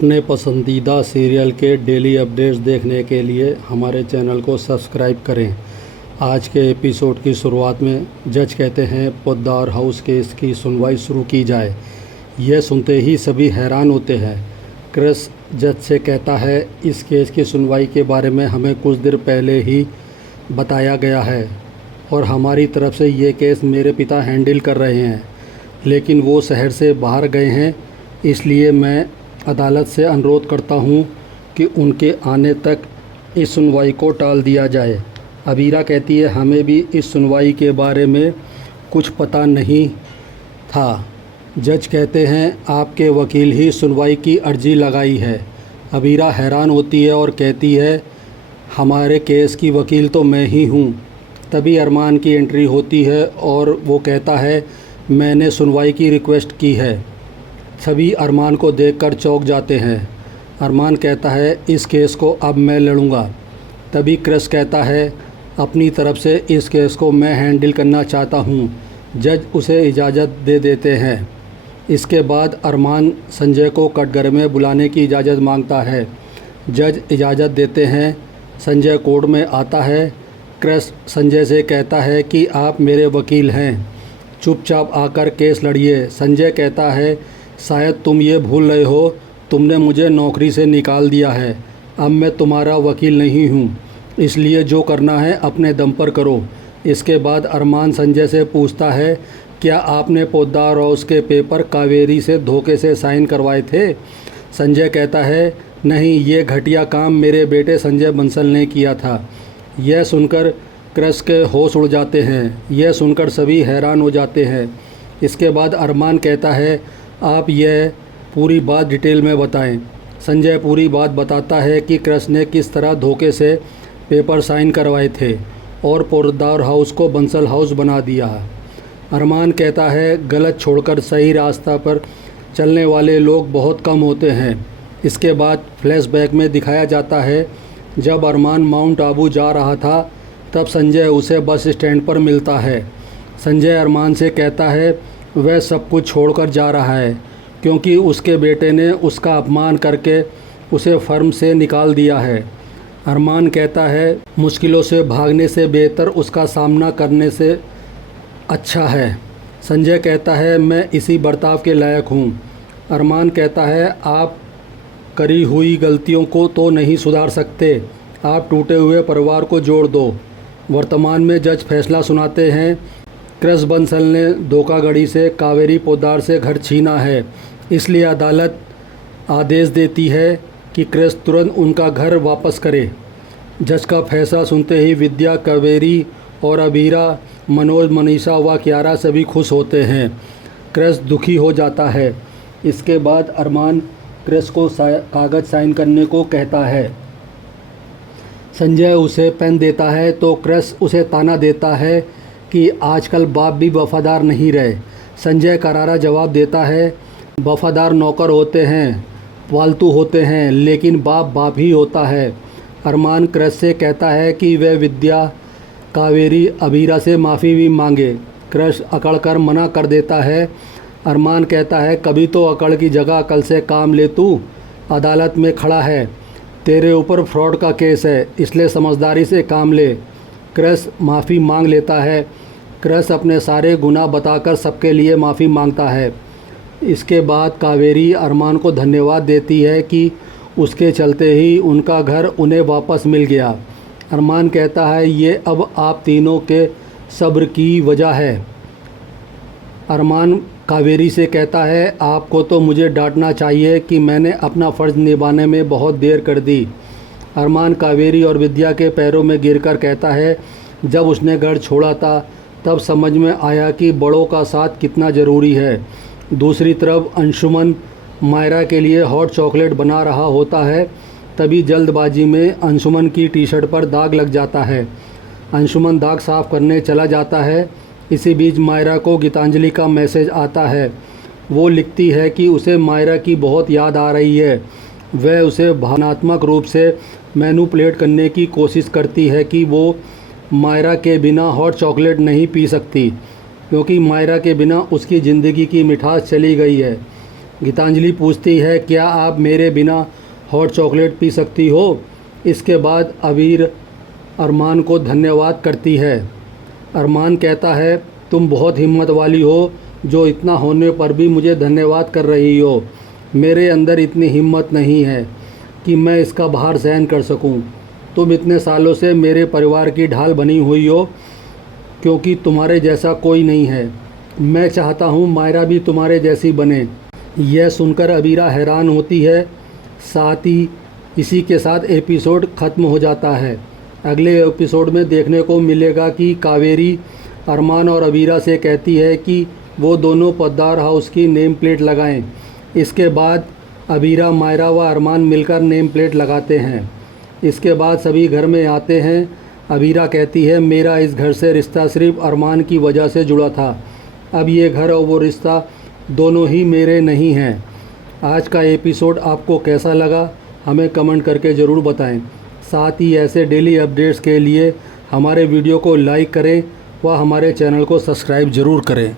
अपने पसंदीदा सीरियल के डेली अपडेट्स देखने के लिए हमारे चैनल को सब्सक्राइब करें। आज के एपिसोड की शुरुआत में जज कहते हैं पोद्दार हाउस केस की सुनवाई शुरू की जाए। यह सुनते ही सभी हैरान होते हैं। क्रिस जज से कहता है, इस केस की सुनवाई के बारे में हमें कुछ देर पहले ही बताया गया है और हमारी तरफ से ये केस मेरे पिता हैंडल कर रहे हैं, लेकिन वो शहर से बाहर गए हैं, इसलिए मैं अदालत से अनुरोध करता हूँ कि उनके आने तक इस सुनवाई को टाल दिया जाए। अबीरा कहती है, हमें भी इस सुनवाई के बारे में कुछ पता नहीं था। जज कहते हैं, आपके वकील ही सुनवाई की अर्जी लगाई है। अबीरा हैरान होती है और कहती है, हमारे केस की वकील तो मैं ही हूँ। तभी अरमान की एंट्री होती है और वो कहता है, मैंने सुनवाई की रिक्वेस्ट की है। सभी अरमान को देखकर चौंक जाते हैं। अरमान कहता है, इस केस को अब मैं लड़ूंगा। तभी क्रिस कहता है, अपनी तरफ से इस केस को मैं हैंडल करना चाहता हूँ। जज उसे इजाज़त दे देते हैं। इसके बाद अरमान संजय को कटघरे में बुलाने की इजाज़त मांगता है। जज इजाज़त देते हैं। संजय कोर्ट में आता है। क्रिस संजय से कहता है कि आप मेरे वकील हैं, चुपचाप आकर केस लड़िए। संजय कहता है, शायद तुम ये भूल रहे हो, तुमने मुझे नौकरी से निकाल दिया है। अब मैं तुम्हारा वकील नहीं हूँ, इसलिए जो करना है अपने दम पर करो। इसके बाद अरमान संजय से पूछता है, क्या आपने पोद्दार हाउस के पेपर कावेरी से धोखे से साइन करवाए थे? संजय कहता है, नहीं, ये घटिया काम मेरे बेटे संजय बंसल ने किया था। यह सुनकर क्रिस के होश उड़ जाते हैं। यह सुनकर सभी हैरान हो जाते हैं। इसके बाद अरमान कहता है, आप यह पूरी बात डिटेल में बताएं। संजय पूरी बात बताता है कि क्रिस ने किस तरह धोखे से पेपर साइन करवाए थे और पोद्दार हाउस को बंसल हाउस बना दिया। अरमान कहता है, गलत छोड़कर सही रास्ता पर चलने वाले लोग बहुत कम होते हैं। इसके बाद फ्लैशबैक में दिखाया जाता है, जब अरमान माउंट आबू जा रहा था तब संजय उसे बस स्टैंड पर मिलता है। संजय अरमान से कहता है, वह सब कुछ छोड़कर जा रहा है क्योंकि उसके बेटे ने उसका अपमान करके उसे फर्म से निकाल दिया है। अरमान कहता है, मुश्किलों से भागने से बेहतर उसका सामना करने से अच्छा है। संजय कहता है, मैं इसी बर्ताव के लायक हूँ। अरमान कहता है, आप करी हुई गलतियों को तो नहीं सुधार सकते, आप टूटे हुए परिवार को जोड़ दो। वर्तमान में जज फैसला सुनाते हैं, क्रिस बंसल ने धोखाधड़ी से कावेरी पोद्दार से घर छीना है, इसलिए अदालत आदेश देती है कि क्रिस तुरंत उनका घर वापस करे। जज का फैसला सुनते ही विद्या, कावेरी और अबीरा, मनोज, मनीषा व कियारा सभी खुश होते हैं। क्रिस दुखी हो जाता है। इसके बाद अरमान क्रिस को कागज़ साइन करने को कहता है। संजय उसे पेन देता है तो क्रिस उसे ताना देता है कि आजकल बाप भी वफ़ादार नहीं रहे। संजय करारा जवाब देता है, वफ़ादार नौकर होते हैं, पालतू होते हैं, लेकिन बाप ही होता है। अरमान क्रिस से कहता है कि वह विद्या, कावेरी, अबीरा से माफ़ी भी मांगे। क्रिस अकड़ कर मना कर देता है। अरमान कहता है, कभी तो अकड़ की जगह अकल से काम ले, तू अदालत में खड़ा है, तेरे ऊपर फ्रॉड का केस है, इसलिए समझदारी से काम ले। क्रिस माफ़ी मांग लेता है। क्रिस अपने सारे गुनाह बताकर सबके लिए माफ़ी मांगता है। इसके बाद कावेरी अरमान को धन्यवाद देती है कि उसके चलते ही उनका घर उन्हें वापस मिल गया। अरमान कहता है, ये अब आप तीनों के सब्र की वजह है। अरमान कावेरी से कहता है, आपको तो मुझे डांटना चाहिए कि मैंने अपना फ़र्ज़ निभाने में बहुत देर कर दी। अरमान कावेरी और विद्या के पैरों में गिरकर कहता है, जब उसने घर छोड़ा था तब समझ में आया कि बड़ों का साथ कितना ज़रूरी है। दूसरी तरफ अंशुमन मायरा के लिए हॉट चॉकलेट बना रहा होता है। तभी जल्दबाजी में अंशुमन की टी शर्ट पर दाग लग जाता है। अंशुमन दाग साफ़ करने चला जाता है। इसी बीच मायरा को गीतांजलि का मैसेज आता है। वो लिखती है कि उसे मायरा की बहुत याद आ रही है। वह उसे भावनात्मक रूप से मैनिपुलेट करने की कोशिश करती है कि वो मायरा के बिना हॉट चॉकलेट नहीं पी सकती, क्योंकि मायरा के बिना उसकी ज़िंदगी की मिठास चली गई है। गीतांजलि पूछती है, क्या आप मेरे बिना हॉट चॉकलेट पी सकती हो? इसके बाद अबीर अरमान को धन्यवाद करती है। अरमान कहता है, तुम बहुत हिम्मत वाली हो जो इतना होने पर भी मुझे धन्यवाद कर रही हो। मेरे अंदर इतनी हिम्मत नहीं है कि मैं इसका भार सहन कर सकूं। तुम इतने सालों से मेरे परिवार की ढाल बनी हुई हो, क्योंकि तुम्हारे जैसा कोई नहीं है। मैं चाहता हूँ मायरा भी तुम्हारे जैसी बने। यह सुनकर अबीरा हैरान होती है। साथ ही इसी के साथ एपिसोड ख़त्म हो जाता है। अगले एपिसोड में देखने को मिलेगा कि कावेरी अरमान और अबीरा से कहती है कि वो दोनों पोद्दार हाउस की नेम प्लेट लगाएं। इसके बाद अबीरा, मायरा व अरमान मिलकर नेम प्लेट लगाते हैं। इसके बाद सभी घर में आते हैं। अबीरा कहती है, मेरा इस घर से रिश्ता सिर्फ अरमान की वजह से जुड़ा था। अब ये घर और वो रिश्ता दोनों ही मेरे नहीं हैं। आज का एपिसोड आपको कैसा लगा हमें कमेंट करके ज़रूर बताएं। साथ ही ऐसे डेली अपडेट्स के लिए हमारे वीडियो को लाइक करें व हमारे चैनल को सब्सक्राइब ज़रूर करें।